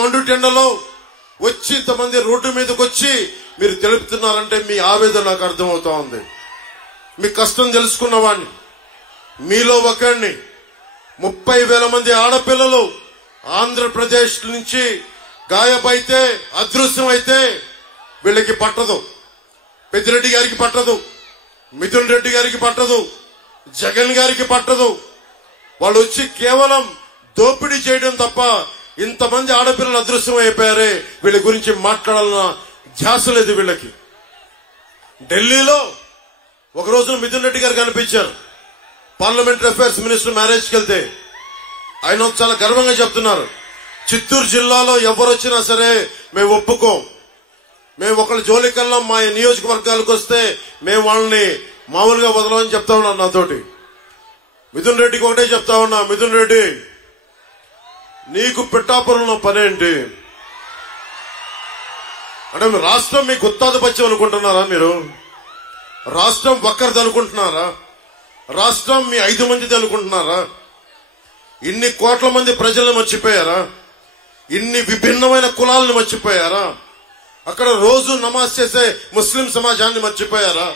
మండుటెండలో వచ్చి ఇంతమంది రోడ్డు మీదకి వచ్చి మీరు తెలుపుతున్నారంటే మీ ఆవేదన నాకు అర్థమవుతా ఉంది. మీ కష్టం తెలుసుకున్న వాడిని, మీలో ఒకరిని. 30,000 మంది ఆడపిల్లలు ఆంధ్రప్రదేశ్ నుంచి గాయపైతే, అదృశ్యం అయితే వీళ్ళకి పట్టదు. పెద్దిరెడ్డి గారికి పట్టదు, మిథున్ రెడ్డి గారికి పట్టదు, జగన్ గారికి పట్టదు. వాళ్ళు వచ్చి కేవలం దోపిడీ చేయడం తప్ప ఇంతమంది ఆడపిల్లలు అదృశ్యం అయిపోయారే, వీళ్ళ గురించి మాట్లాడాలన్న ధ్యాస లేదు వీళ్ళకి. ఢిల్లీలో ఒక రోజున మిథున్ రెడ్డి గారు కనిపించారు. పార్లమెంటరీ అఫైర్స్ మినిస్టర్ మ్యారేజ్కి వెళ్తే ఆయన చాలా గర్వంగా చెప్తున్నారు, చిత్తూరు జిల్లాలో ఎవరు వచ్చినా సరే మేము ఒప్పుకోం, మేము ఒకళ్ళ జోలికల్లా మా నియోజకవర్గాలకు వస్తే మేము వాళ్ళని మామూలుగా వదలమని చెప్తా ఉన్నాను నాతోటి. మిథున్ రెడ్డికి ఒకటే చెప్తా ఉన్నా, మిథున్ రెడ్డి నీకు పిఠాపురంలో పనేంటి అంటే రాష్ట్రం మీ గుత్తాధిపత్యం అనుకుంటున్నారా? మీరు రాష్ట్రం ఒక్కరిది అనుకుంటున్నారా? రాష్ట్రం మీ 5 మందిది అనుకుంటున్నారా? ఇన్ని కోట్ల మంది ప్రజలను మర్చిపోయారా? ఇన్ని విభిన్నమైన కులాలను మర్చిపోయారా? అక్కడ రోజు నమాజ్ చేసే ముస్లిం సమాజాన్ని మర్చిపోయారా?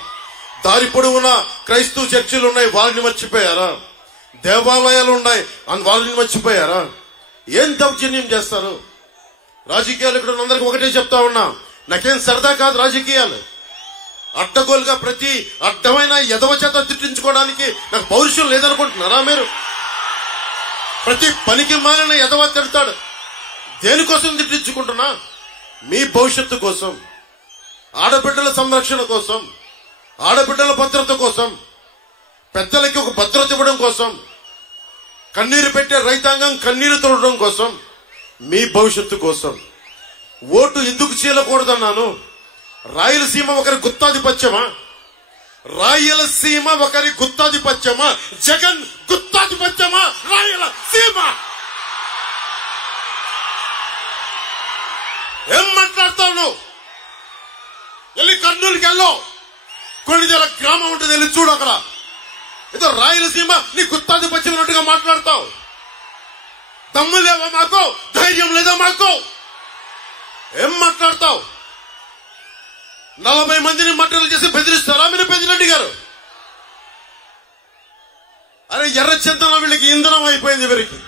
దారి పొడవునా క్రైస్తవ చర్చిలు ఉన్నాయి, వారిని మర్చిపోయారా? దేవాలయాలు ఉన్నాయి, వారిని మర్చిపోయారా? ఏం దౌర్జన్యం చేస్తారు? రాజకీయాలు ఇక్కడ అందరికి ఒకటే చెప్తా ఉన్నా, నాకేం సరదా కాదు రాజకీయాలు. అడ్డగోలుగా ప్రతి అడ్డమైన ఎదవ చేత తిట్టించుకోవడానికి నాకు పౌరుషం లేదనుకుంటున్నారా మీరు? ప్రతి పనికి మాలిన ఎదవ తిడతాడు. దేనికోసం తిట్టించుకుంటున్నా? మీ భవిష్యత్తు కోసం, ఆడబిడ్డల సంరక్షణ కోసం, ఆడబిడ్డల భద్రత కోసం, పెద్దలకి ఒక భద్రత ఇవ్వడం కోసం, కన్నీరు పెట్టే రైతాంగం కన్నీరు తోడడం కోసం, మీ భవిష్యత్తు కోసం. ఓటు ఎందుకు చీలకూడదన్నాను? రాయలసీమ ఒకరి గుత్తాధిపత్యమా? రాయలసీమ ఒకరి గుత్తాధిపత్యమా? జగన్ గుత్తాధిపత్యమా? రాయలసీమ ఏం మాట్లాడతావు నువ్వు? వెళ్ళి కర్నూలుకి వెళ్ళో, కొన్నిదేల గ్రామం ఉంటుంది, వెళ్ళి చూడు. అక్కడ ఏదో రాయలసీమ నీ గుత్తాధిపత్యం ఉన్నట్టుగా మాట్లాడతావు. దమ్ము లేవా మాకు? ధైర్యం లేదా మాకు? ఏం మాట్లాడతావు? 40 మందిని మట్టలు చేసి బెదిరిస్తారా మీరు? పెద్దిరెడ్డి గారు అరే ఎర్రచందనం వీళ్ళకి ఇంధనం అయిపోయింది. వీరికి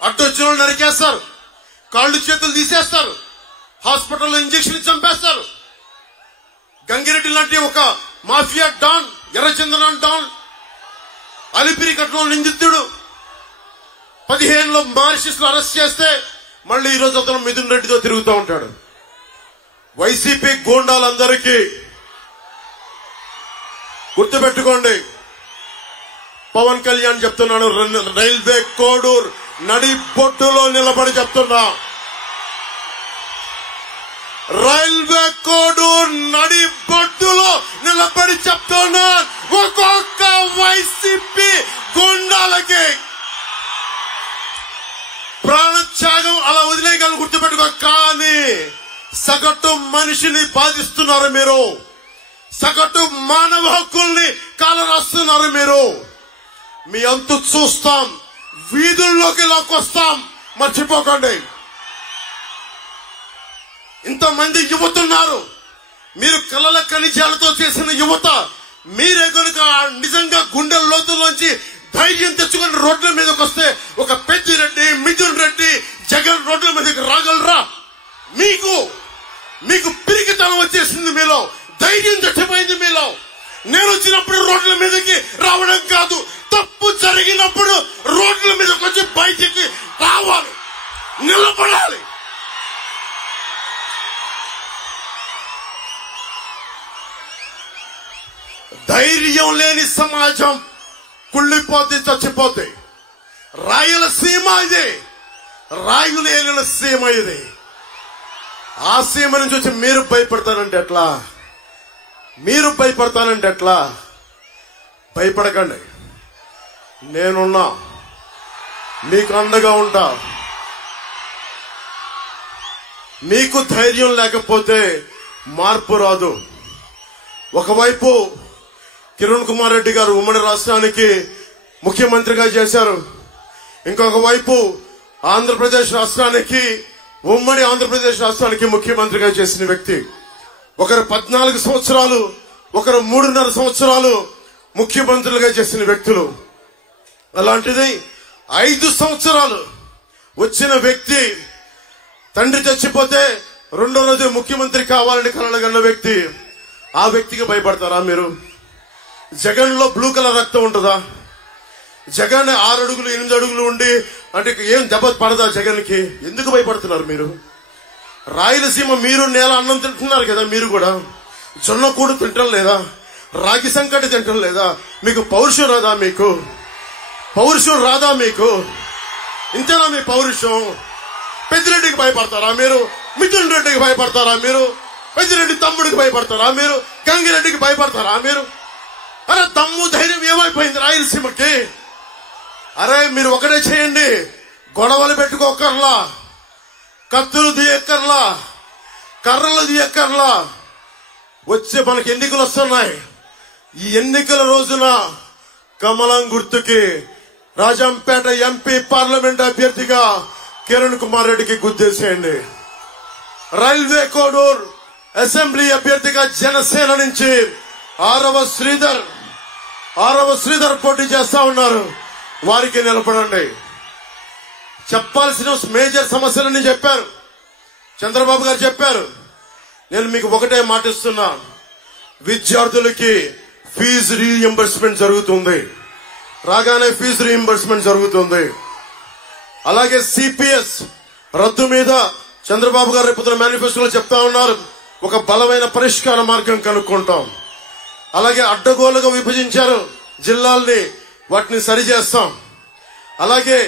అడ్డొచ్చిన వాళ్ళు నరికేస్తారు, కాళ్ళు చేతులు తీసేస్తారు, హాస్పిటల్లో ఇంజక్షన్ చంపేస్తారు. గంగిరెడ్డి లాంటి ఒక మాఫియా డాన్, ఎర్రచందనం డాన్, అలిపిరి కట్నం నిందితుడు 15లో మారిషస్ లో అరెస్ట్ చేస్తే మళ్ళీ ఈ రోజు అతను మిథున్ రెడ్డితో తిరుగుతూ ఉంటాడు. వైసీపీ గూండాలందరికీ గుర్తుపెట్టుకోండి, పవన్ కళ్యాణ్ చెప్తున్నాను, రైల్వే కోడూరు నడి బొట్టులో నిలబడి చెప్తున్నా, రైల్వే కోడూరు నడి బొట్టులో నిలబడి చెప్తున్నా, ఒక్కొక్క వైసీపీ గుండాలకి ప్రాణత్యాగం అలా వదిలేయగలను, గుర్తుపెట్టుకో. కానీ సగటు మనిషిని బాధిస్తున్నారు మీరు, సగటు మానవ హక్కుల్ని కాలరాస్తున్నారు మీరు. మీ అంతు చూస్తాం, వీధుల్లోకి లాక్కొస్తాం, మర్చిపోకండి. ఇంతమంది యువతున్నారు, మీరు కలల ఖనిజాలతో చేసిన యువత. మీరే కనుక నిజంగా గుండె లోతుల్లోంచి ధైర్యం తెచ్చుకుని రోడ్ల మీదకి వస్తే ఒక పెద్దిరెడ్డి, మిథున్ రెడ్డి, జగన్ రోడ్ల మీదకి రాగలరా? మీకు పిరికితనం వచ్చేసింది మీలో, ధైర్యం చచ్చిపోయింది మీలో. నేను వచ్చినప్పుడు రోడ్ల మీదకి రావడం కాదు, తప్పు జరిగినప్పుడు రోడ్ల మీదకి వచ్చి బయటికి రావాలి, నిలబడాలి. ధైర్యం లేని సమాజం కుళ్ళిపోతే, చచ్చిపోతే. రాయలసీమ ఇది, రాయులేలిన సీమ ఇది. ఆ సీమ నుంచి వచ్చి మీరు భయపడతానంటే ఎట్లా? మీరు భయపడతానంటే ఎట్లా? భయపడకండి, నేనున్నా, మీకు అండగా ఉంటా. మీకు ధైర్యం లేకపోతే మార్పు రాదు. ఒకవైపు కిరణ్ కుమార్ రెడ్డి గారు ఉమ్మడి రాష్ట్రానికి ముఖ్యమంత్రిగా చేశారు, ఇంకొక వైపు ఆంధ్రప్రదేశ్ రాష్ట్రానికి ఉమ్మడి ఆంధ్రప్రదేశ్ రాష్ట్రానికి ముఖ్యమంత్రిగా చేసిన వ్యక్తి. ఒకరు 14 సంవత్సరాలు, ఒకరు 3.5 సంవత్సరాలు ముఖ్యమంత్రులుగా చేసిన వ్యక్తులు. అలాంటిది 5 సంవత్సరాలు వచ్చిన వ్యక్తి, తండ్రి చచ్చిపోతే 2వ రోజు ముఖ్యమంత్రి కావాలని కలలుగన్న వ్యక్తి. ఆ వ్యక్తికి భయపడతారా మీరు? జగన్ లో బ్లూ కలర్ రక్తం ఉంటుందా? జగన్ 6 అడుగులు 8 అడుగులు ఉండి అంటే ఏం దెబ్బ పడదా జగన్ కి? ఎందుకు భయపడుతున్నారు మీరు? రాయలసీమ మీరు నేల అన్నం తింటున్నారు కదా, మీరు కూడా జొన్న కూడు తింటం లేదా? రాగి సంకటి తింటం లేదా? మీకు పౌరుషం రాదా? మీకు పౌరుషం రాదా? మీకు ఇంతేనా మీ పౌరుషం? పెద్దిరెడ్డికి భయపడతారా మీరు? మిథున్ రెడ్డికి భయపడతారా మీరు? పెద్దిరెడ్డి తమ్ముడికి భయపడతారా మీరు? గంగిరెడ్డికి భయపడతారా మీరు? అరే దమ్ము ధైర్యం ఏమైపోయింది రాయలసీమకి? అరే మీరు ఒకటే చేయండి, గొడవలు పెట్టుకోకర్లా, కత్తులు తీయక్కర్లా, కర్రలు తీయక్కర్లా. వచ్చే మనకి ఎన్నికలు వస్తున్నాయి. ఈ ఎన్నికల రోజున కమలం గుర్తుకి రాజంపేట ఎంపీ పార్లమెంట్ అభ్యర్థిగా కిరణ్ కుమార్ రెడ్డికి గుద్దేసేయండి. రైల్వే కోడూర్ అసెంబ్లీ అభ్యర్థిగా జనసేన నుంచి ఆరవ శ్రీధర్ పోటీ చేస్తా ఉన్నారు. వారికి నిలబడండి. చెప్పాల్సిన మేజర్ సమస్యలని చెప్పారు, చంద్రబాబు గారు చెప్పారు. నేను మీకు ఒకటే మాటిస్తున్నా, విద్యార్థులకి ఫీజు రీఎంబర్స్మెంట్ జరుగుతుంది. రాగానే ఫీజు రీఎంబర్స్మెంట్ జరుగుతుంది. అలాగే సిపిఎస్ రద్దు మీద చంద్రబాబు గారు రేపు మేనిఫెస్టోలో చెప్తా ఉన్నారు, ఒక బలమైన పరిష్కార మార్గం కనుక్కుంటాం. అలాగే అడ్డగోలుగా విభజించారు జిల్లాల్ని, వాటిని సరిచేస్తాం. అలాగే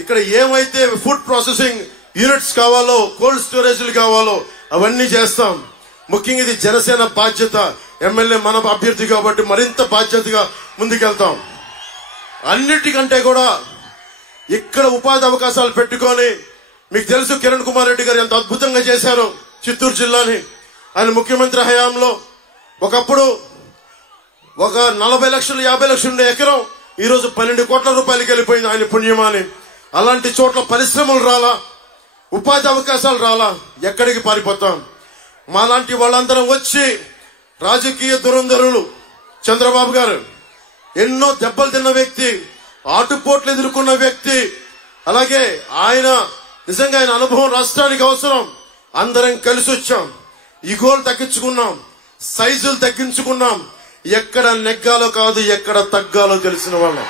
ఇక్కడ ఏమైతే ఫుడ్ ప్రాసెసింగ్ యూనిట్స్ కావాలో, కోల్డ్ స్టోరేజ్లు కావాలో అవన్నీ చేస్తాం. ముఖ్యంగా ఇది జనసేన బాధ్యత. ఎమ్మెల్యే మన అభ్యర్థి కాబట్టి మరింత బాధ్యతగా ముందుకెళ్తాం. అన్నిటికంటే కూడా ఇక్కడ ఉపాధి అవకాశాలు పెట్టుకొని, మీకు తెలుసు కిరణ్ కుమార్ రెడ్డి గారు ఎంత అద్భుతంగా చేశారు చిత్తూరు జిల్లాని. ఆయన ముఖ్యమంత్రి హయాంలో ఒకప్పుడు ఒక 40 లక్షలు 50 లక్షలు ఉండే ఎకరం ఈరోజు 12 కోట్ల రూపాయలకి వెళ్ళిపోయింది ఆయన పుణ్యమాని. అలాంటి చోట్ల పరిశ్రమలు రాలా, ఉపాధి అవకాశాలు రాలా, ఎక్కడికి పారిపోతాం? మాలాంటి వాళ్ళందరం వచ్చి, రాజకీయ దురంధరులు చంద్రబాబు గారు ఎన్నో దెబ్బలు తిన్న వ్యక్తి, ఆటుపోట్లు ఎదుర్కొన్న వ్యక్తి. అలాగే ఆయన నిజంగా ఆయన అనుభవం రాష్ట్రానికి అవసరం. అందరం కలిసి వచ్చాం, ఇగోలు తగ్గించుకున్నాం, సైజులు తగ్గించుకున్నాం. ఎక్కడ నెగ్గాలో కాదు, ఎక్కడ తగ్గాలో తెలిసిన వాళ్ళం.